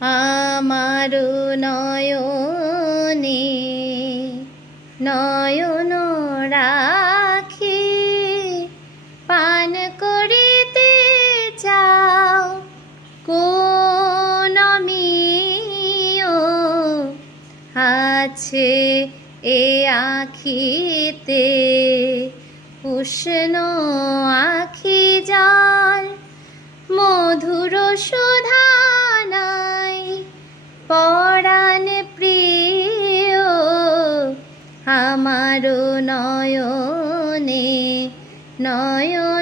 আমারো নয়নে নয়ন রাখি পান করিতে চাও কোন আমিও আছে এ আখিতে উষ্ণ আখি জল মধুর সুধা নাই পরাণ প্রিয় আমারো নয়নে নয়ন